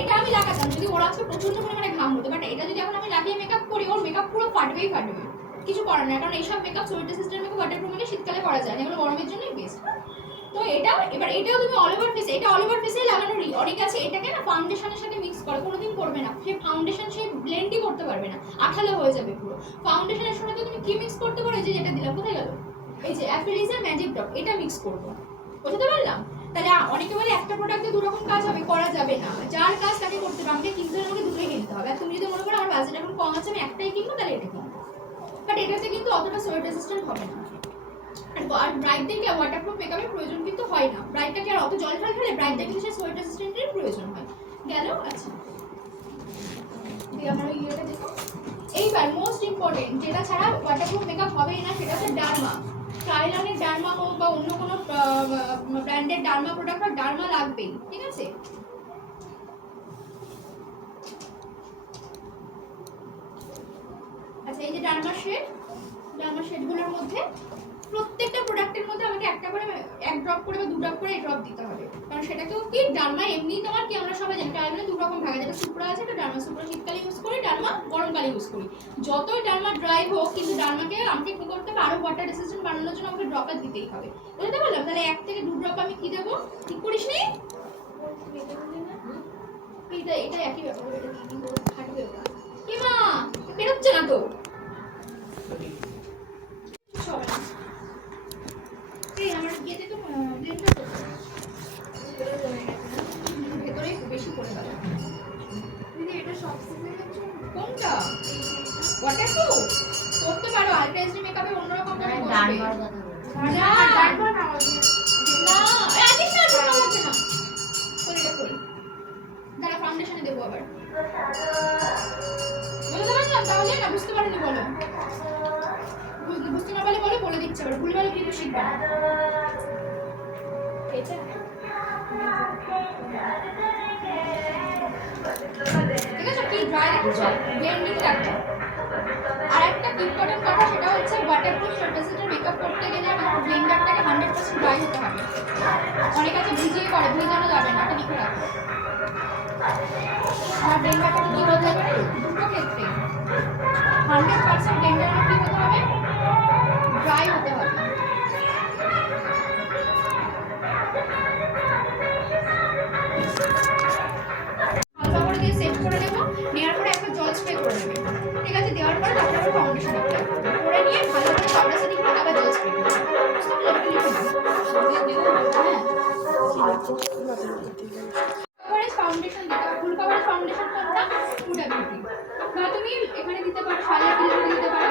এটা আমি লাগাতাম যদি ওর আজকে প্রচন্ড পরিমাণে ঘাম হতো, বাট এটা যদি এখন আমি লাগিয়ে মেকআপ করি ওর মেকআপ পুরো ফাটবেই ফাটবে, কিছু করার না। কারণ এইসব makeup sweater system makeup waterproof মানে শীতকালে করা যায় না, এগুলো গরমের জন্যই বেস্ট। তো এটা এবার এটাও তুমি অল ওভার ফেসে, এটা অল ওভার ফেসেই লাগানোর অনেক আছে। এটাকে না ফাউন্ডেশনের সাথে মিক্স করে কোনোদিন করবে না, সে ফাউন্ডেশন সে ব্লেন্ডই করতে পারবে না, আঠালো হয়ে যাবে পুরো। ফাউন্ডেশনের সাথে তুমি কি মিক্স করতে পারো, এই যে যেটা দিলাম কোথায় গেল, এই যে অ্যাফিলিজের ম্যাজিক ড্রপ, এটা মিক্স করবো, বুঝতে পারলাম। তাহলে অনেকে বলে একটা প্রোডাক্টে দু রকম কাজ হবে, করা যাবে না, যার কাজ তাকে করতে হবে, আমাকে কিনতে হলে আমাকে দুটোই কিনতে হবে। আর তুমি যদি মনে করো আমার বাজেট এখন কম আছে আমি একটাই কিনবো, তাহলে এটা কিনবো, বাট এটাতে কিন্তু অতটা সোয়েট রেজিস্ট্যান্ট হবে না। আর ব্রাইটদেরকে ওয়াটারপ্রুফ মেকআপের প্রয়োজন কিন্তু হয় না, ব্রাইটটাকে আর অত জল ঢাল খেলে ব্রাইটদের কিন্তু সে সোয়েট রেজিস্ট্যান্টের প্রয়োজন হয়। গেল? আচ্ছা আমার ইয়েটা দেখো। এইবার মোস্ট ইম্পর্টেন্ট যেটা ছাড়া ওয়াটারপ্রুফ মেকআপ হবেই না, সেটা হচ্ছে ডার্মা। কাইলানের ডার্মা হোক বা অন্য কোনো ব্র্যান্ডের ডার্মা প্রোডাক্ট হোক, ডার্মা লাগবেই, ঠিক আছে? আচ্ছা এই যে ডার্মা শেডগুলোর মধ্যে প্রত্যেকটা প্রোডাক্টের মধ্যে আমাকে একটা করে এক ড্রপ করে বা দু ড্রপ করে এই ড্রপ দিতে হবে, কারণ সেটাকেও কি ডার্মা এমনি তোমার কি আমরা সবাই জানি ডার্মা দু রকম ভাগে, যেটা সুপ্রা আছে, এটা ডার্মা সুপ্রা শীতকালে ইউজ করি, ডার্মা গরমকালে ইউজ করি। যতই ডার্মা ড্রাই হোক কিন্তু ডার্মাকে আমাকে কি করতে হবে, আরো ওয়াটার রেজিস্ট্যান্ট বানানোর জন্য আমাকে ড্রপার দিতেই হবে, বুঝতে পারলাম? তাহলে এক থেকে দু ড্রপ আমি কি দেবো, ঠিক করিস নি? এটা একই ব্যাপার, এটা দিয়ে দিন থাকবে ওটা কি মা বেরোচ্ছে না তো আমার ইয়েতে তো ব্লেন্ডার ভেতরে বেশি পড়ে গেল। এটা সব কোনটা ওয়াটারপ্রুফ করতে পারো, আলট্রা এইচডি মেকআপে অন্যরকম ভাবে বসবে না, ডার্মা না না আদিস না ভালো লাগবে না, এটা করি দাঁড়া ফাউন্ডেশনে দেবো আবার, বুঝতে পারলাম? তাহলে না বুঝতে পারিনি বলো, বুঝতে না পারলে বলে বলে দিচ্ছে, আবার ভুলভাল কিন্তু শিখবে না। এটা ঠিক আছে, কি ড্রাই রাখছো, ব্লেন্ডিং রাখছো। আর একটা ইম্পর্টেন্ট কথা সেটা হচ্ছে ওয়াটারপ্রুফ সারফেসের মেকআপ করতে গেলে আমাদের ব্লেন্ডারটাকে 100% ড্রাই হতে হবে। অনেক আছে ভিজিয়ে করে, ভিজানো যাবে না, এটা লিখে রাখো। আমার ব্লেন্ডারটা কি হতে হবে দুটো ক্ষেত্রে 100% ব্লেন্ডারটা কি হতে হবে, ড্রাই হতে হবে। হালকা করে দিয়ে সেট করে নেব, নেওয়ার পরে একটা জল স্প্রে করে নেবে, ঠিক আছে? দেওয়ার পরে তারপরে আবার ফাউন্ডেশন অ্যাপ্লাই করে নিয়ে ভালো করে পাউডার সেটিং করে আবার জল স্প্রে করে নেবে। ফাউন্ডেশন দিতে হবে, ফুল কভারেজ ফাউন্ডেশন কোনটা, হুডা বিউটি, বা তুমি এখানে দিতে পারো, শালা কিলোতে দিতে পারো।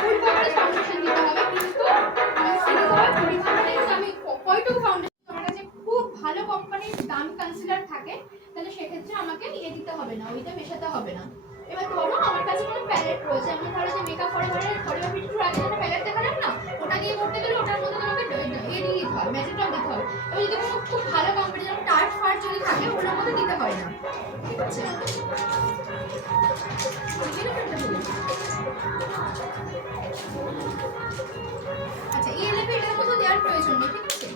ফুল কভারেজ ফাউন্ডেশন দিতে হবে, কিন্তু আমি কয়টুকু ফাউন্ডেশন আমার কাছে খুব ভালো কোম্পানির দামি কনসিলার থাকে, তাহলে সেক্ষেত্রে আমাকে ইয়ে দিতে হবে না, ওইটা মেশাতে হবে না। এবার ধরো আমার কাছে কোনো প্যালেট রয়েছে, আমি ধরো যে মেকআপ করে কোরিওগ্রাফির আগে একটা প্যালেট দেখালাম না, ওটা দিয়ে করতে গেলে ওটার মধ্যে তোমাকে ইয়ে দিয়ে দিতে হবে, ম্যাজিক ড্রপ দিতে হবে। এবার যদি কোনো খুব ভালো কোম্পানি যেমন টার্ট ফার্ট যদি থাকে ওটার মধ্যে দিতে হয় না, ঠিক আছে? আচ্ছা এই এলাকা এটার মধ্যে দেওয়ার প্রয়োজন নেই, ঠিক আছে?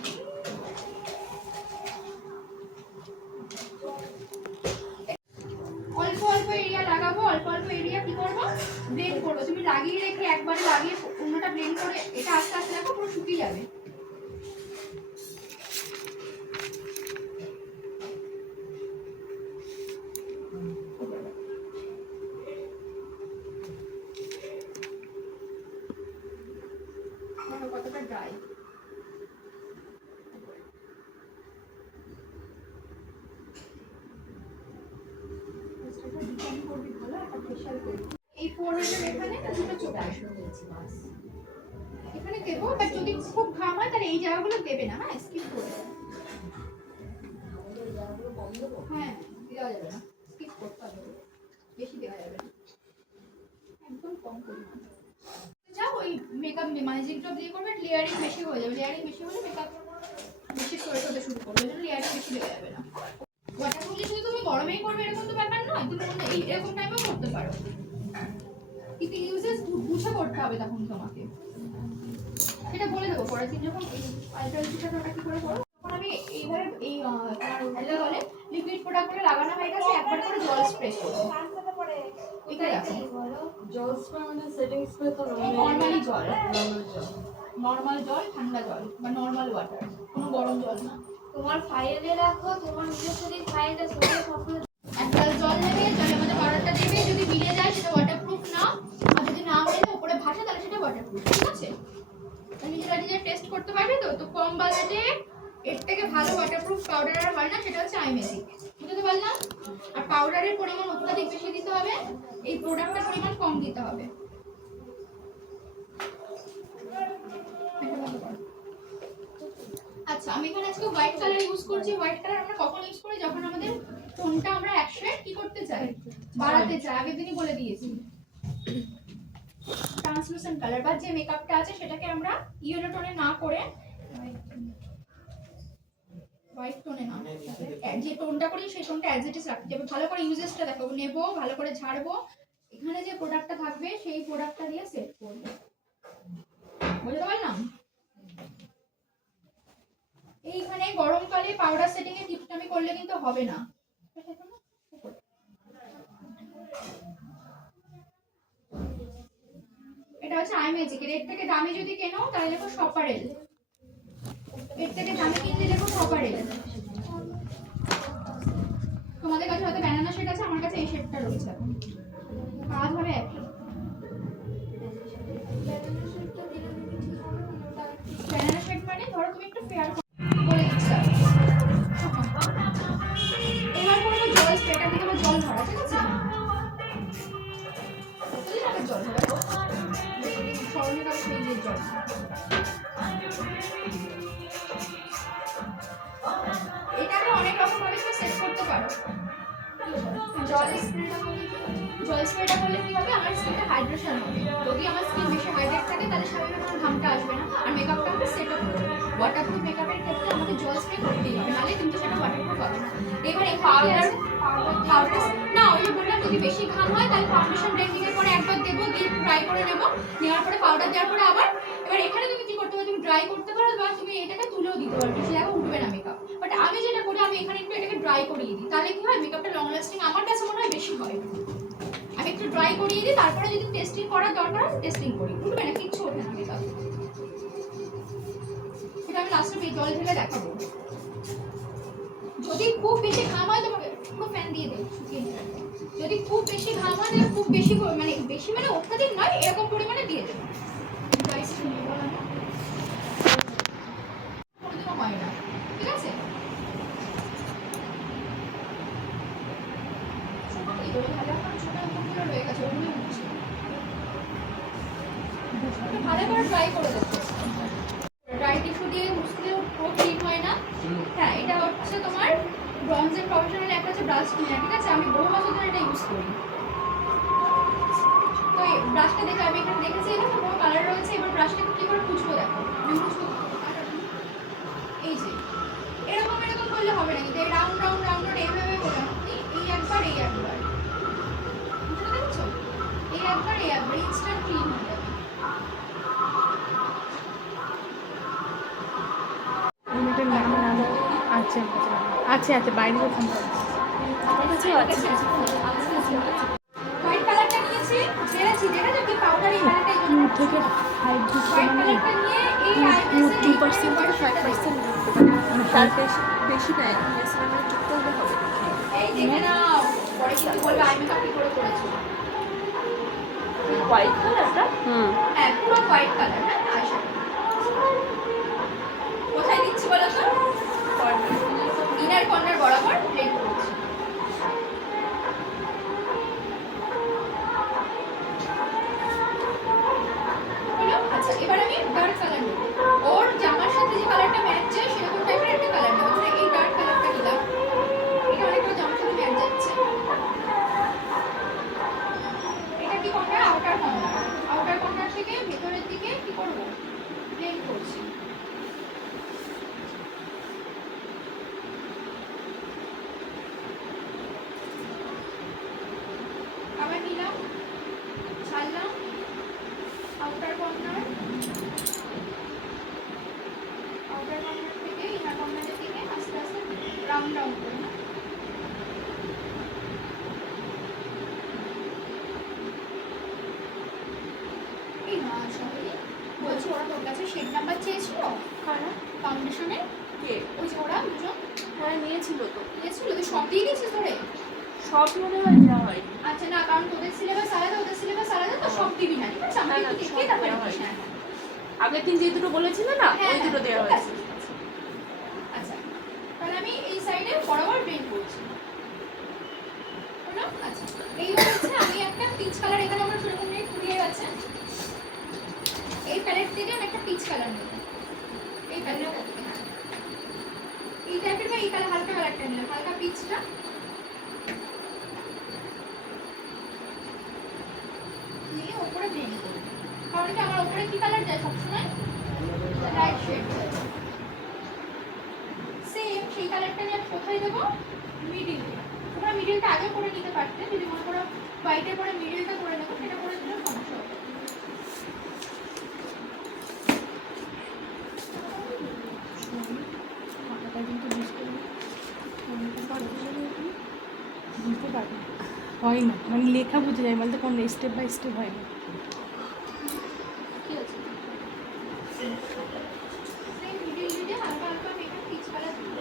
অল্প অল্প এরিয়া লাগাবো, অল্প অল্প এরিয়া কি করবো, ব্লেন্ড করবো। তুমি লাগিয়ে রেখে একবারে লাগিয়ে অন্যটা ব্লেন্ড করে এটা আস্তে আস্তে দেখো পুরো শুকিয়ে যাবে। কতটা ড্রাই এই ফোরহেডের এখানে দুটো চোখ এখানে দেবো, বাট যদি খুব ঘাম হয় তাহলে এই জায়গাগুলো দেবে না, হ্যাঁ স্কিপ করে হ্যাঁ দেওয়া যাবে না, স্কিপ করতে হবে, বেশি দেওয়া যাবে না, একদম কম পরিমাণ। যাও ওই মেকআপ ম্যাজিক ড্রপ দিয়ে করবে, লেয়ারিং বেশি হয়ে যাবে, লেয়ারিং বেশি হলে মেকআপ বেশি সোয়েট হতে শুরু করবে, এই জন্য লেয়ারিং বেশি দেওয়া যাবে না। ওয়াটারপ্রুফ যে শুধু তুমি গরমেই করবে এরকম তো ব্যাপার নয়, তুমি এই এরকম টাইমেও করতে পারো, কিন্তু ইউজেস বুঝে করতে হবে তখন তোমাকে, সেটা বলে দেবো পরের দিন যখন আলট্রা এইচডিটা ওটা কি করে করো, তখন আমি এইভাবে এই তোমার বলে লিকুইড প্রোডাক্টগুলো লাগানো হয়ে গেছে, একবার করে জল স্প্রে করবো। এটা দেখো জল স্প্রে মানে সেটিং স্প্রে তো নরমালি জল, নরমাল জল, নরমাল জল, ঠান্ডা জল বা নরমাল ওয়াটার, কোনো গরম জল না। তোমার ফাইলে রাখো, তোমার নিজস্ব ফাইলটা সরিয়ে সবগুলো এক গ্লাস জল নেবে, জলের মধ্যে পাউডারটা দেবে, যদি মিলে যায় সেটা ওয়াটারপ্রুফ না, আর যদি না মেলে উপরে ভাসে তাহলে সেটা ওয়াটারপ্রুফ। ঠিক আছে, নিজেরা নিজে টেস্ট করতে পারবে। তো কম বাজেটে এর থেকে ভালো ওয়াটারপ্রুফ পাউডার আর হয় না, সেটা হচ্ছে আইমেজিক। বুঝতে পারলাম? আর পাউডারের পরিমাণ অত্যাধিক বেশি দিতে হবে, এই প্রোডাক্টের পরিমাণ কম দিতে হবে। আচ্ছা, আমি এখানে আজকে হোয়াইট কালার ইউজ করছি। হোয়াইট কালার আমরা কখন ইউজ করি? যখন আমাদের টোনটা আমরা 100 কি করতে চাই, বাড়াতে চাই। আগের দিনই বলে দিয়েছি। ট্রান্সলুসেন্ট কালার বা যে মেকআপটা আছে সেটাকে আমরা ইয়েলো টোনে না করে হোয়াইট টোনে না, যে টোনটা করি সেই টোনটা অ্যাজ ইট ইজ রাখতে হবে। ভালো করে ইউজেসটা দেখো, নেব, ভালো করে ঝাড়বো, এখানে যে প্রোডাক্টটা থাকবে সেই প্রোডাক্টটা দিয়ে সেট করব। বুঝতে পারলাম? এইখানে গরমকালে পাউডার সেটিং এ টিপটামি করলে কিন্তু হবে না। এটা হচ্ছে আইমেজিক। এর থেকে দামি যদি কেনো তাহলে দেখো সপারেল, এর থেকে দামি কিনলে দেখো সপারেল। তোমাদের কাছে হয়তো ব্যানানা শেড আছে, আমার কাছে এই শেডটা রয়েছে। কাজ হবে একই। ব্যানানা শেড মানে ধরো তুমি একটু ফেয়ার করে দিচ্ছ, এবার করবো জল স্প্রেটা থেকে আমার জল ভরা। ঠিক আছে, জল ভরা স্মরণে কাছে সেই যে জল। এটাকে অনেক রকম ভাবে তুমি সেট করতে পারো। জল স্প্রেটা করলে কি হবে, আমার স্কিনটা হাইড্রেশন হবে। যদি আমার স্কিন বেশি হাইড্রেট থাকে তাহলে স্বাভাবিক আমার ঘামটা আসবে না, আর মেকআপটা আমাকে সেট আপ করবে। ওয়াটারপ্রুফ মেকআপের ক্ষেত্রে আমাকে জল স্প্রে করতেই হবে, নাহলে কিন্তু সেটা ওয়াটারপ্রুফ হবে না। এবার এই পাউডার না, ওই যে বললাম যদি বেশি ঘাম হয় তাহলে ফাউন্ডেশন টেকনিক এর পরে একবার দেবো, দিয়ে ড্রাই করে নেবো, নেওয়ার পরে পাউডার দেওয়ার পরে আবার। এবার এখানে তুমি কি করতে পারো, তুমি ড্রাই করতে পারো বা তুমি এটাকে তুলেও দিতে পারো, বেশি জায়গা উঠবে না মেকআপ। বাট আমি যেটা করি, আমি এখানে একটু এটাকে ড্রাই করিয়ে দিই, তাহলে কি হয় মেকআপটা লং লাস্টিং আমার কাছে মনে হয় বেশি হয়। আমি একটু ড্রাই করিয়ে দিই, তারপরে যদি টেস্টিং করার দরকার টেস্টিং করি, উঠবে না, কিচ্ছু ওঠে না মেকআপ। সেটা আমি লাস্টে জল ঢেলে দেখাবো। যদি খুব বেশি ঘাম হয় তোমাকে পুরো ফ্যান দিয়ে দেবে, শুকিয়ে যাবে। যদি খুব বেশি ঘাম হয় তাহলে খুব বেশি মানে অত্যাধিক নয়, এরকম পরিমাণে দিয়ে দেবে। কোনোদিনও হয় না। ঠিক আছে, ভালো করে ট্রাই করে দেখো। ড্রাই টিস্যু দিয়ে মুছলেও পুরো ঠিক হয় না। হ্যাঁ, এটা হচ্ছে তোমার ব্রঞ্জের প্রফেশনাল একটা হচ্ছে ব্রাশ ক্লিনার। ঠিক আছে, আমি বহু বছর ধরে এটা ইউজ করি। তো এই ব্রাশটা দেখে আমি এখানে দেখেছি, এটা পুরো কালার রয়েছে। এবার ব্রাশটাকে কি করে মুছবো দেখো, আমি মুছবো। এই যে এরকম এরকম করলে হবে না, কিন্তু এই রাউন্ড রাউন্ড রাউন্ড এইভাবে করে এই একবার এই একবার, বুঝতে দেখছো, এই একবার এই একবার ইনস্ট্যান্ট ক্লিন হয়ে যাবে। আচ্ছা আচ্ছা আচ্ছা, বাইরে যখন হোয়াইট কালারটা নিয়েছি, ছেড়েছি, দেখা যাচ্ছে পাউডার এই কালারটা এই জন্য থেকে 5 হোয়াইট কালারটা নিয়ে এই আইমেজে 2% থেকে 5% মানে তার বেশি নেয়, ম্যাক্সিমাম করতে হবে। এই দেখে নাও, পরে কিন্তু বলবে আই মেকআপ কি করে করেছো। হোয়াইট কালারটা হ্যাঁ, পুরো হোয়াইট কালার। হ্যাঁ, আইশ্যাডো কোথায় দিচ্ছি বলো তো, ইনার কর্নার বরাবর ব্লেন্ড করছি। আচ্ছা, এবার আমি ডার্ক কালার নেব। ওর জামার সাথে যে কালারটা ম্যাচ যায় সেরকম টাইপের একটা কালার নেব। ধরো এই ডার্ক কালারটা নিলাম, এটা অনেকটা জামার সাথে ম্যাচ যাচ্ছে। এটা কি corner, outer corner. Outer corner থেকে ভেতরের দিকে কি করব, ব্লেন্ড করছি। ডাউন ডাউন করে না। এই না সরি, বলছি ওরা তোর কাছে শেড নাম্বার চেয়েছিল কারা? ফাউন্ডেশনের, কে? ওই যে ওরা দুজন হ্যাঁ নিয়েছিল তো। দিয়েছিল, তুই সব দিয়ে দিয়েছিস ধরে? সব মনে হয় দেওয়া হয়নি। আচ্ছা না, কারণ তোদের সিলেবাস আলাদা ওদের সিলেবাস আলাদা, তো সব দিবি না, ঠিক আছে? আমি না, না, একটু সব দেখে তারপরে দেওয়া দিস। হয়নি। হ্যাঁ, হ্যাঁ। আগের দিন যে দুটো বলেছিল না, হ্যাঁ, ওই দুটো দেওয়া ঠিক হয়েছে। আছে। আচ্ছা, তাহলে আমি এই সাইডে বরাবর পেইন্ট করছি। হলো? আচ্ছা, এইবার হচ্ছে আমি একটা পিচ কালার, এখানে আমার সেরকম নেই, ফুরিয়ে গেছে। এই প্যালেট থেকে আমি একটা পিচ কালার নেব। এই প্যালেটটা থেকে, হ্যাঁ। এই টাইপের বা এই কালার, হালকা কালারটা নিলাম, হালকা পিচটা। নিয়ে ওপরে ব্লেন্ড করব। কারণ কি আমার ওপরে কি কালার যায় সবসময়? Light shade. সেম সেই কালারটা নিয়ে আমি কোথায় দেবো? মিডিলে। তোমরা মিডিলটা আগে করে নিতে পারতে, যদি মনে করো হোয়াইটের পরে মিডিলটা করে নেবো, সেটা করে দিলে সমস্যা হবে। বুঝতে পারি হয় না, মানে লেখা বুঝে যায়, বলতে কোন স্টেপ বাই স্টেপ হয় না। কি আছে? সেম মিডিল দিয়ে হালকা হালকা আমি একটা পিচ কালার দিব।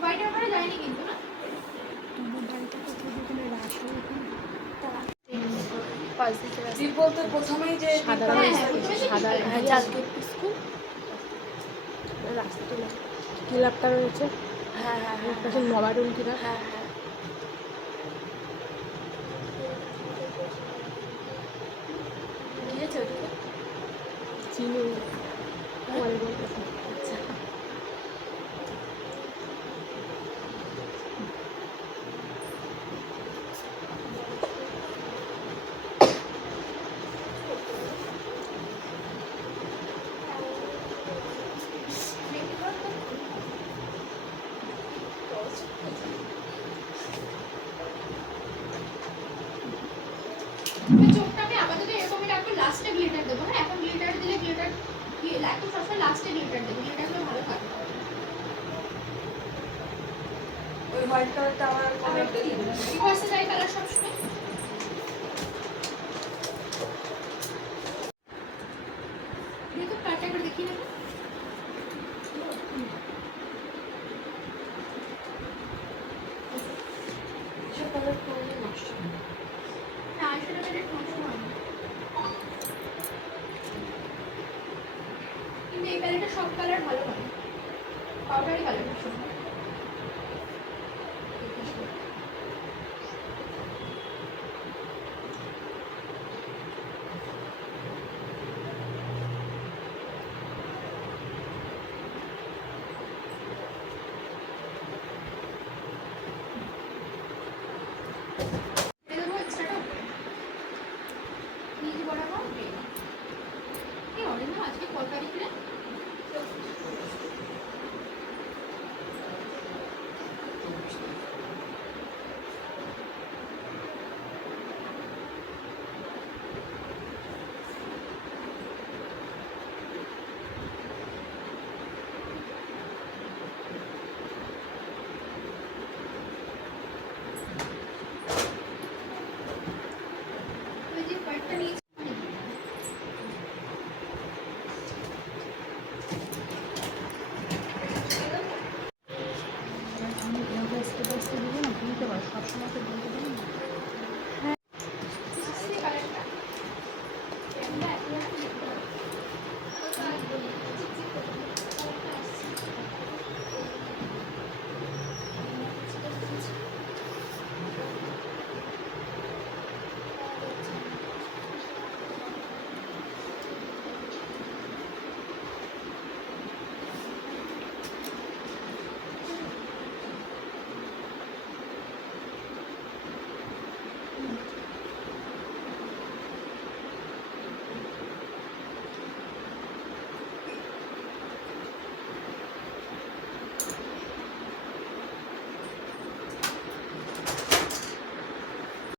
হোয়াইটের পরে যায়নি কিন্তু না? তোমার বাড়িটা কোথায়, যেখানে রাস হয় ওখানে? পাঁচ দিকের রাস্তা। দ্বীপ বলতে প্রথমেই যে সাদা হ্যাঁ, রাস্তা, হ্যাঁ, প্রথমে যে সাদা দ্বীপ। হ্যাঁ, চালকে স্কুল রাস্তাটা না। ক্লাবটা রয়েছে, হ্যাঁ হ্যাঁ হ্যাঁ পাশে নবারুণ ক্লাব। হ্যাঁ হ্যাঁ। গিয়েছে ওদিকে? চিনি পরে বলতেছে। আচ্ছা। তবে চোখটা আমি আপাতত এরকমই রাখবো, লাস্টে গ্লিটার দেবো। হ্যাঁ, এখন গ্লিটার দিলে গ্লিটার একদম সবসময় লাস্টে গ্লিটার দেবো, গ্লিটারগুলো ভালো থাকবে। ওই হোয়াইট কালারটা আমার আর একটু দিয়ে দেবো, রিভার্সে যায় কালার সবসময়। দেখো কালারটা একবার দেখিয়ে নেবো। এসব কালার করলে নষ্ট হয়। না, আসলে এটা নষ্ট হয় না। কিন্তু এই প্যালেটে সব কালার ভালো হয়, পাউডারি কালার ভীষণ হয়। এই দেখো এক্সট্রাটা উপরে নিজ বরাবর পেয়ে। এই অরিন্দম আজকে কত তারিখ রে? ওই যে কয়েকটা নিয়েছি মানে আমি স্টেপ বাই স্টেপ দিলে না বুঝতে পারো, সবসময় তো